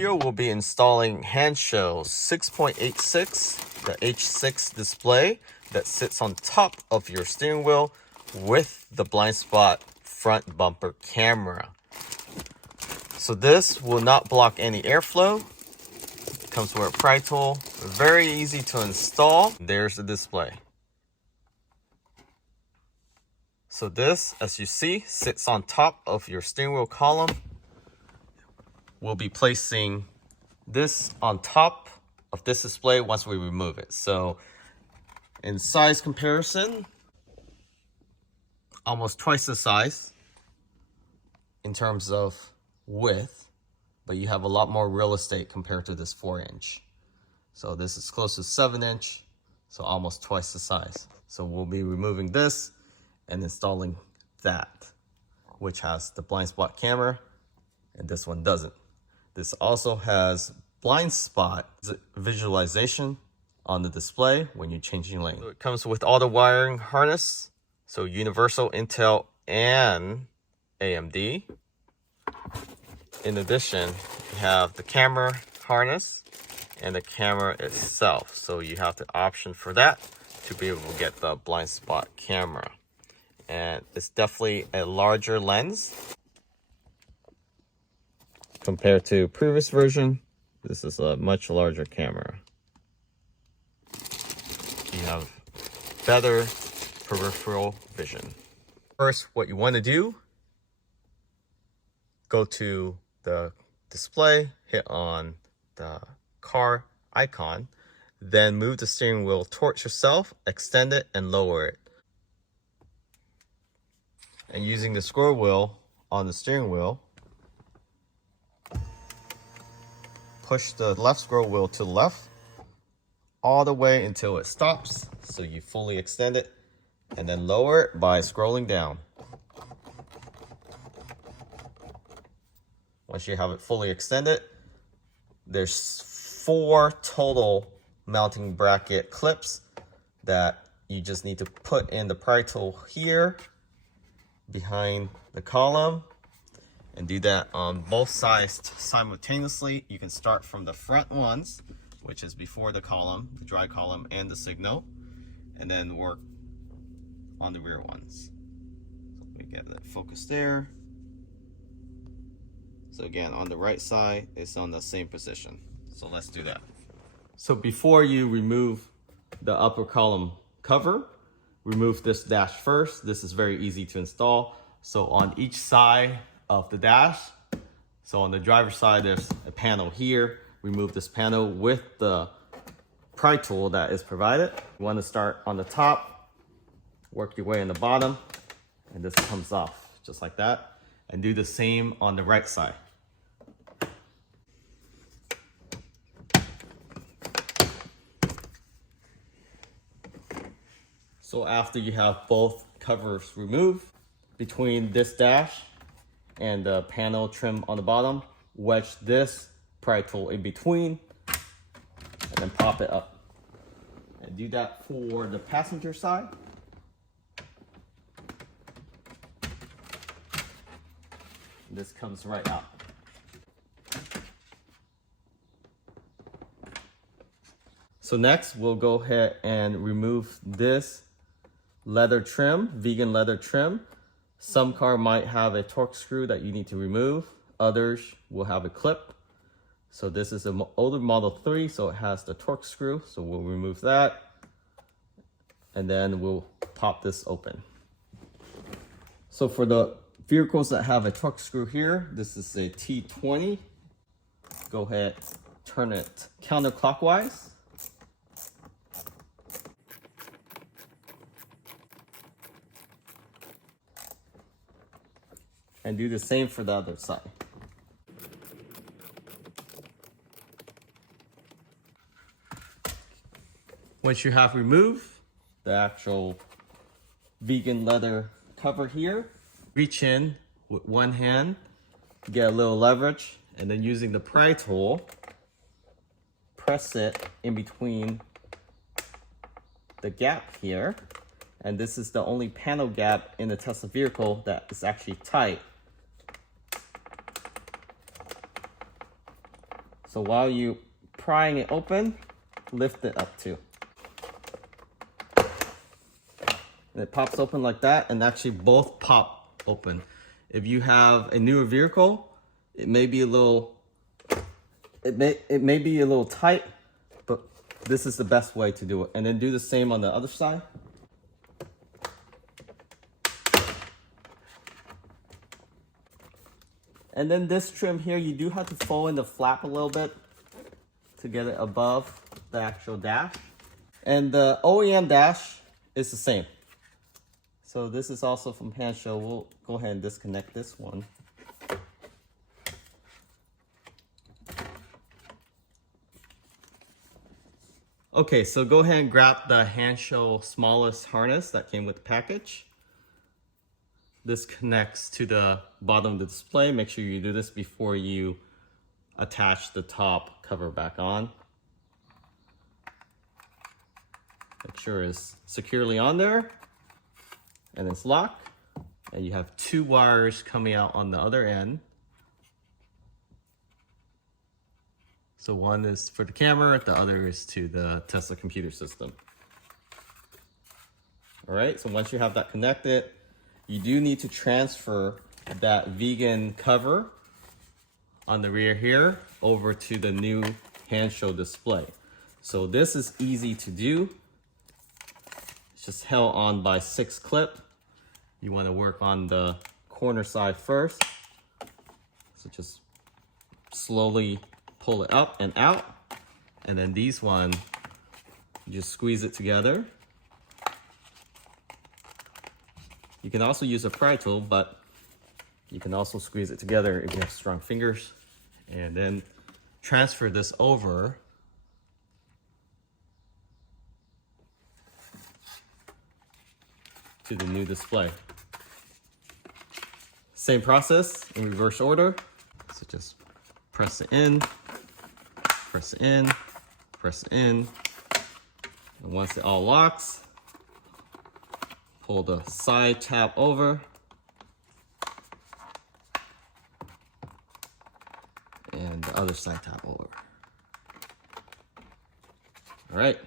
video, we'll be installing Hansshow 6.86, the H6 display that sits on top of your steering wheel with the blind spot front bumper camera. So this will not block any airflow. It comes with a pry tool, very easy to install. There's the display. So this, as you see, sits on top of your steering wheel column. We'll be placing this on top of this display once we remove it. So in size comparison, almost twice the size in terms of width, but you have a lot more real estate compared to this 4-inch. So this is close to 7-inch, so almost twice the size. So we'll be removing this and installing that, which has the blind spot camera, and this one doesn't. This also has blind spot visualization on the display when you're changing lane. So it comes with all the wiring harness, so universal, Intel, and AMD. In addition, you have the camera harness and the camera itself. So you have the option for that to be able to get the blind spot camera. And it's definitely a larger lens compared to previous version. This is a much larger camera. You have better peripheral vision. First, what you want to do, go to the display, hit on the car icon, then move the steering wheel towards yourself, extend it and lower it. And using the scroll wheel on the steering wheel, push the left scroll wheel to the left all the way until it stops. So you fully extend it and then lower it by scrolling down. Once you have it fully extended, there's 4 total mounting bracket clips that you just need to put in the pry tool here behind the column and do that on both sides simultaneously. You can start from the front ones, which is before the column, the dry column and the signal, and then work on the rear ones. So let me get that focus there. So again, on the right side, it's on the same position. So let's do that. So before you remove the upper column cover, remove this dash first. This is very easy to install. So on each side of the dash, so on the driver's side, there's a panel here. Remove this panel with the pry tool that is provided. You want to start on the top, work your way in the bottom, and this comes off just like that. And do the same on the right side. So after you have both covers removed, between this dash and the panel trim on the bottom, wedge this pry tool in between and then pop it up. And do that for the passenger side. This comes right out. So next, we'll go ahead and remove this leather trim, vegan leather trim. Some car might have a torque screw that you need to remove. Others will have a clip. So this is an older Model 3, so it has the torque screw. So we'll remove that. And then we'll pop this open. So for the vehicles that have a torque screw here, this is a T20. Go ahead, turn it counterclockwise. And do the same for the other side. Once you have removed the actual vegan leather cover here, reach in with one hand, get a little leverage, and then using the pry tool, press it in between the gap here. And this is the only panel gap in the Tesla vehicle that is actually tight. So while you prying it open, lift it up too. And it pops open like that, and actually both pop open. If you have a newer vehicle, it may be a little tight, but this is the best way to do it. And then do the same on the other side. And then this trim here, you do have to fold in the flap a little bit to get it above the actual dash. And the OEM dash is the same. So this is also from Hansshow. We'll go ahead and disconnect this one. Okay, so go ahead and grab the Hansshow smallest harness that came with the package. This connects to the bottom of the display. Make sure you do this before you attach the top cover back on. Make sure it's securely on there. And it's locked, and you have 2 wires coming out on the other end. So one is for the camera, the other is to the Tesla computer system. All right, so once you have that connected, you do need to transfer that vegan cover on the rear here over to the new Hansshow display. So this is easy to do. It's just held on by 6 clip. You want to work on the corner side first. So just slowly pull it up and out. And then these one, you just squeeze it together. You can also use a pry tool, but you can also squeeze it together if you have strong fingers. And then transfer this over to the new display. Same process in reverse order. So just press it in, press it in, press it in. And once it all locks, pull the side tab over. And the other side tab over. All right.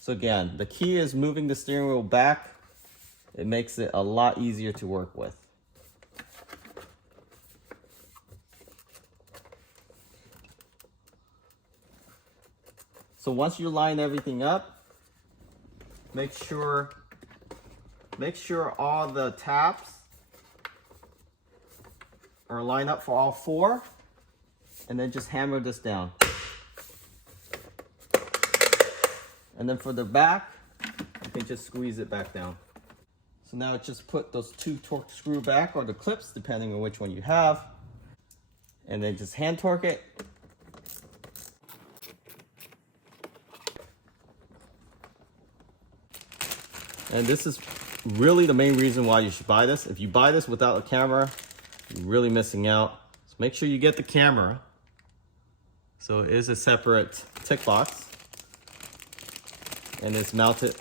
So again, the key is moving the steering wheel back. It makes it a lot easier to work with. So once you line everything up, make sure all the tabs are lined up for all 4, and then just hammer this down. And then for the back, you can just squeeze it back down. So now just put those 2 torque screw back, or the clips, depending on which one you have. And then just hand torque it. And this is really the main reason why you should buy this. If you buy this without a camera, you're really missing out. So make sure you get the camera. So it is a separate tick box. And it's mounted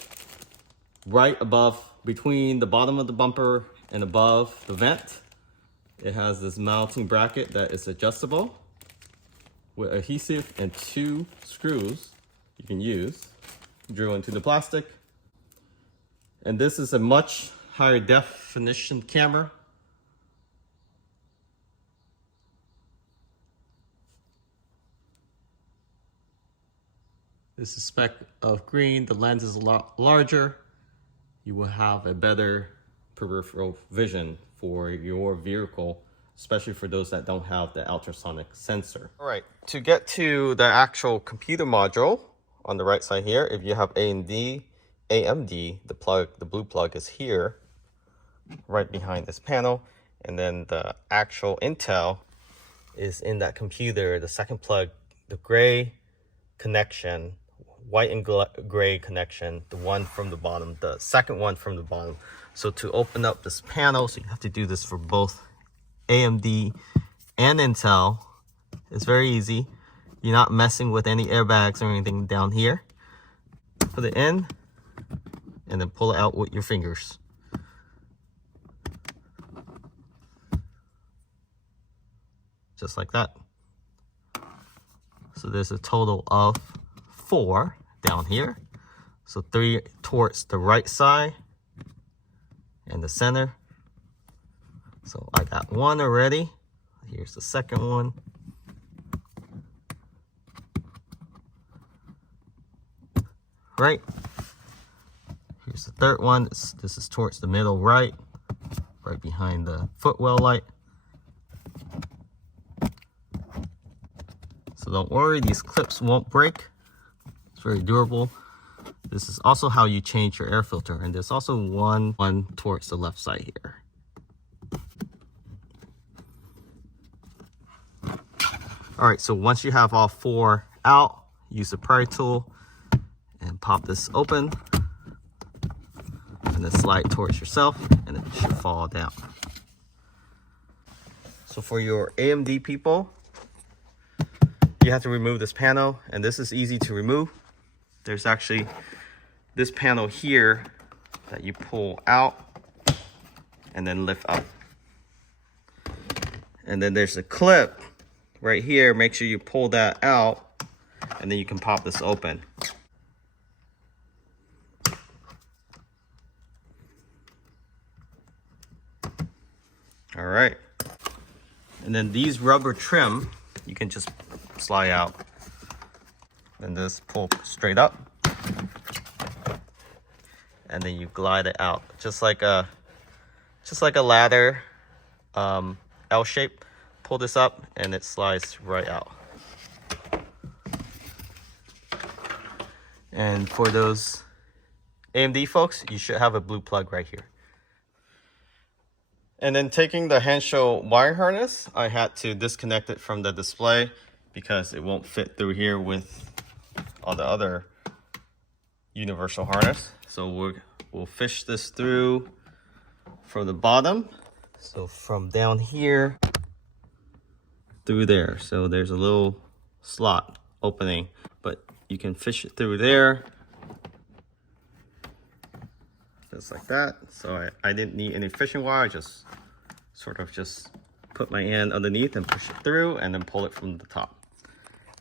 right above, between the bottom of the bumper and above the vent. It has this mounting bracket that is adjustable with adhesive and 2 screws you can use, drill into the plastic. And this is a much higher definition camera. This is spec of green. The lens is a lot larger. You will have a better peripheral vision for your vehicle, especially for those that don't have the ultrasonic sensor. All right, to get to the actual computer module on the right side here, if you have AMD, the blue plug is here, right behind this panel. And then the actual Intel is in that computer, the second plug, the gray connection, white and gray connection, the one from the bottom, the second one from the bottom. So to open up this panel, so you have to do this for both AMD and Intel. It's very easy. You're not messing with any airbags or anything down here. Put it in, and then pull it out with your fingers. Just like that. So there's a total of 4 down here. So 3 towards the right side and the center. So I got 1 already. Here's the second one. Right. Here's the third one. This is towards the middle right behind the footwell light. So don't worry, these clips won't break. It's very durable. This is also how you change your air filter, and there's also one towards the left side here. All right, so once you have all 4 out, use the pry tool and pop this open, and then slide towards yourself, and it should fall down. So for your AMD people, you have to remove this panel, and this is easy to remove. There's actually this panel here that you pull out and then lift up. And then there's a clip right here. Make sure you pull that out, and then you can pop this open. All right. And then these rubber trim, you can just slide out and just pull straight up, and then you glide it out just like a ladder, L shape. Pull this up and it slides right out. And for those AMD folks, you should have a blue plug right here. And then taking the Hansshow wiring harness, I had to disconnect it from the display because it won't fit through here with all the other universal harness. So we'll fish this through from the bottom. So from down here through there. So there's a little slot opening, but you can fish it through there. Just like that. So I didn't need any fishing wire. I just sort of just put my hand underneath and push it through, and then pull it from the top.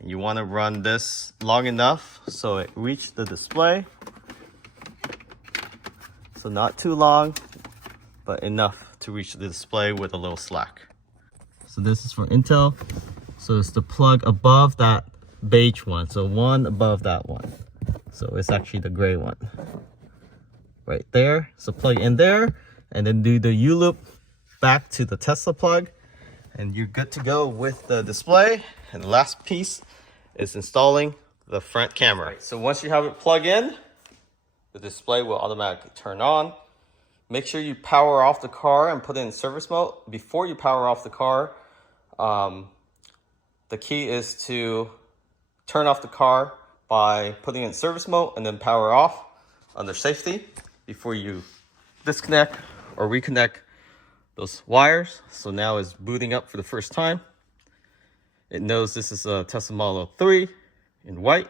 And you want to run this long enough so it reaches the display. So not too long, but enough to reach the display with a little slack. So this is for Intel. So it's the plug above that beige one. So one above that one. So it's actually the gray one. Right there. So plug in there, and then do the U-loop back to the Tesla plug, and you're good to go with the display. And the last piece is installing the front camera. So once you have it plugged in, the display will automatically turn on. Make sure you power off the car and put it in service mode. Before you power off the car, the key is to turn off the car by putting it in service mode and then power off under safety before you disconnect or reconnect those wires. So now it's booting up for the first time. It knows this is a Tesla Model 3 in white,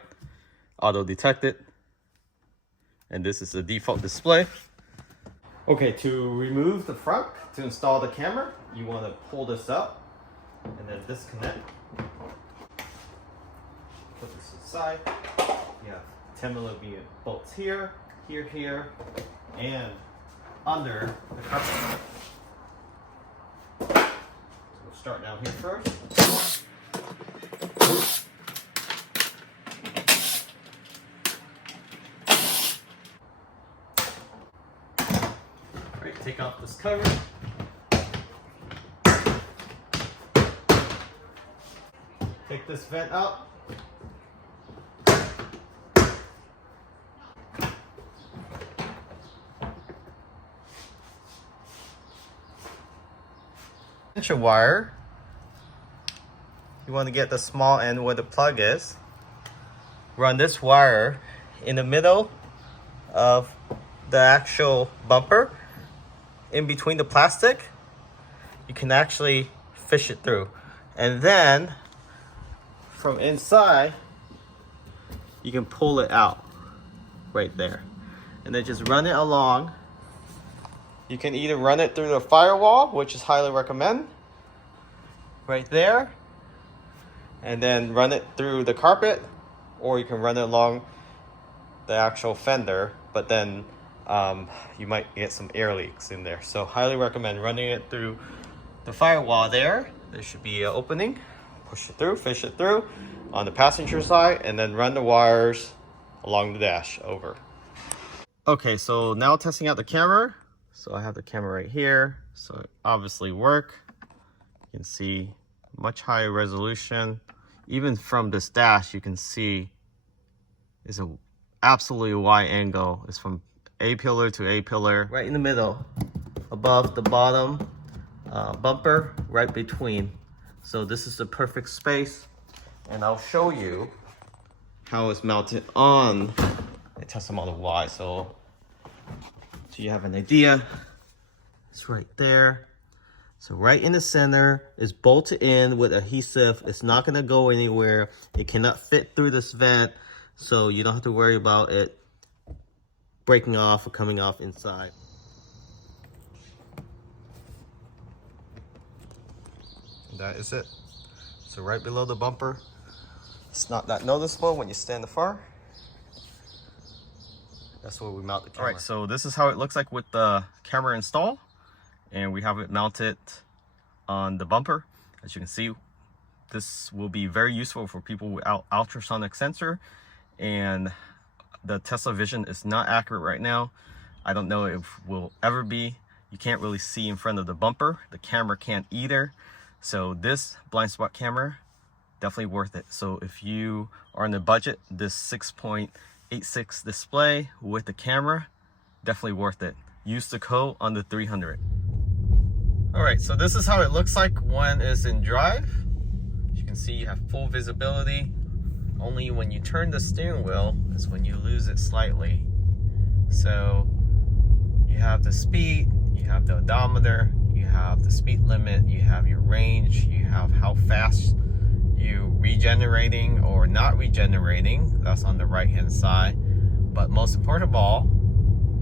auto detected, and this is the default display. Okay, to remove the front, to install the camera, you want to pull this up and then disconnect. Put this aside. You have 10mm bolts here, here, and under the carpet. So we'll start down here first. Alright, take off this cover. Take this vent out. Extension wire. You want to get the small end where the plug is. Run this wire in the middle of the actual bumper, in between the plastic. You can actually fish it through, and then from inside you can pull it out right there, and then just run it along. You can either run it through the firewall, which is highly recommend, right there, and then run it through the carpet, or you can run it along the actual fender, but then you might get some air leaks in there. So highly recommend running it through the firewall there. There should be an opening. Push it through, fish it through on the passenger side, and then run the wires along the dash over. Okay, so now testing out the camera. So I have the camera right here. So it obviously work. You can see much higher resolution. Even from this dash, you can see it's a absolutely wide angle. It's from A pillar to A pillar. Right in the middle, above the bottom bumper, right between. So this is the perfect space. And I'll show you how it's mounted on a Tesla Model Y. So you have an idea. It's right there. So right in the center is bolted in with adhesive. It's not gonna go anywhere. It cannot fit through this vent, so you don't have to worry about it breaking off or coming off inside. That is it. So right below the bumper. It's not that noticeable when you stand afar. That's where we mount the camera. All right, so this is how it looks like with the camera installed. And we have it mounted on the bumper. As you can see, this will be very useful for people without ultrasonic sensor. And the Tesla Vision is not accurate right now. I don't know if it will ever be. You can't really see in front of the bumper. The camera can't either. So this blind spot camera, definitely worth it. So if you are on the budget, this 6.86 display with the camera, definitely worth it. Use the code under 300. All right, so this is how it looks like when it's in drive. As you can see, you have full visibility. Only when you turn the steering wheel is when you lose it slightly. So you have the speed, you have the odometer, you have the speed limit, you have your range, you have how fast you regenerating or not regenerating. That's on the right hand side. But most important of all,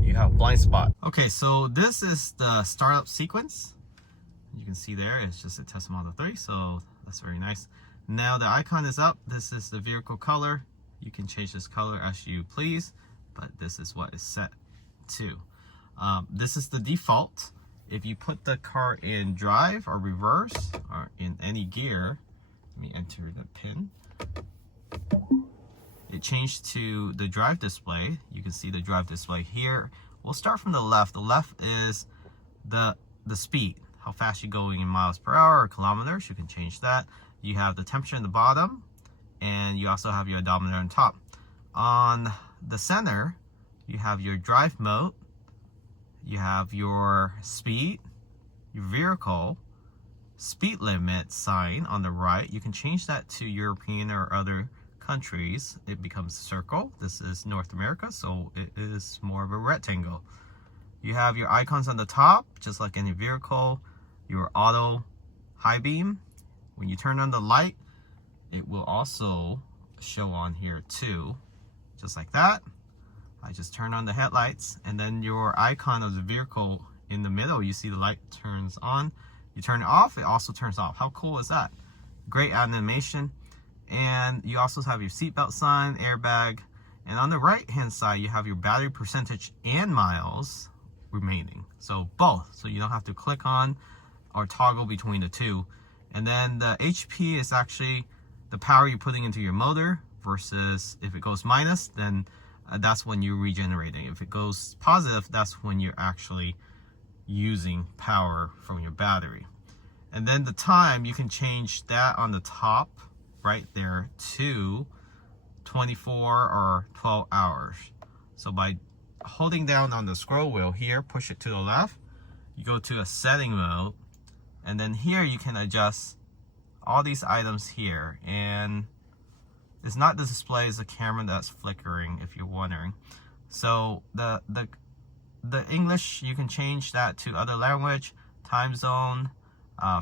you have blind spot. Okay, so this is the startup sequence. You can see there, it's just a Tesla Model 3, so that's very nice. Now the icon is up. This is the vehicle color. You can change this color as you please, but this is what is set to. This is the default. If you put the car in drive or reverse or in any gear, let me enter the pin. It changed to the drive display. You can see the drive display here. We'll start from the left. The left is the speed, how fast you're going in miles per hour or kilometers. You can change that. You have the temperature in the bottom, and you also have your odometer on top. On the center, you have your drive mode, you have your speed, your vehicle, speed limit sign on the right. You can change that to European or other countries. It becomes a circle. This is North America, so it is more of a rectangle. You have your icons on the top, just like any vehicle. Your auto high beam. When you turn on the light, it will also show on here too, just like that. I just turn on the headlights, and then your icon of the vehicle in the middle, you see the light turns on. You turn it off, it also turns off. How cool is that? Great animation. And you also have your seatbelt sign, airbag, and on the right hand side you have your battery percentage and miles remaining. So both, so you don't have to click on or toggle between the two. And then the HP is actually the power you're putting into your motor, versus if it goes minus, then that's when you're regenerating. If it goes positive, that's when you're actually using power from your battery. And then the time, you can change that on the top right there to 24 or 12 hours. So by holding down on the scroll wheel here, push it to the left, you go to a setting mode, and then here you can adjust all these items here. And it's not the display, it's the camera that's flickering, if you're wondering. So the English, you can change that to other language, time zone,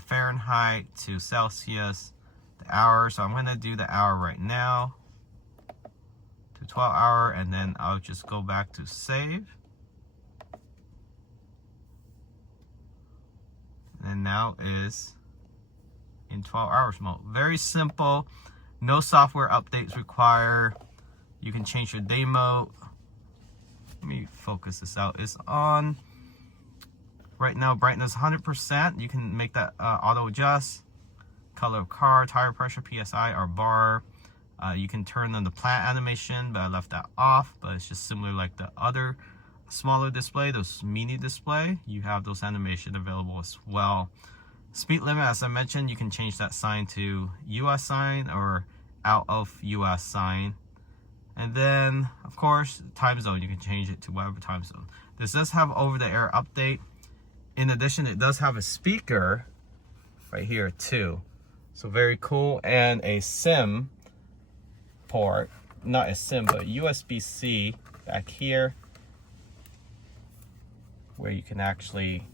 Fahrenheit to Celsius, the hour. So I'm gonna do the hour right now to 12 hour, and then I'll just go back to save. And now is in 12 hours mode. Very simple. No software updates required. You can change your day mode. Let me focus this out. It's on right now, brightness 100%. You can make that auto adjust. Color of car, tire pressure, PSI, or bar. You can turn on the plant animation, but I left that off. But it's just similar like the other smaller display, those mini display. You have those animation available as well. Speed limit, as I mentioned, you can change that sign to US sign or out of US sign. And then, of course, time zone. You can change it to whatever time zone. This does have over-the-air update. In addition, it does have a speaker right here too. So very cool. And a SIM port. Not a SIM, but USB-C back here, where you can actually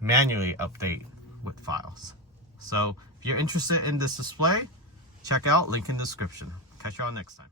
manually update with files. So if you're interested in this display, check out link in the description. Catch y'all next time.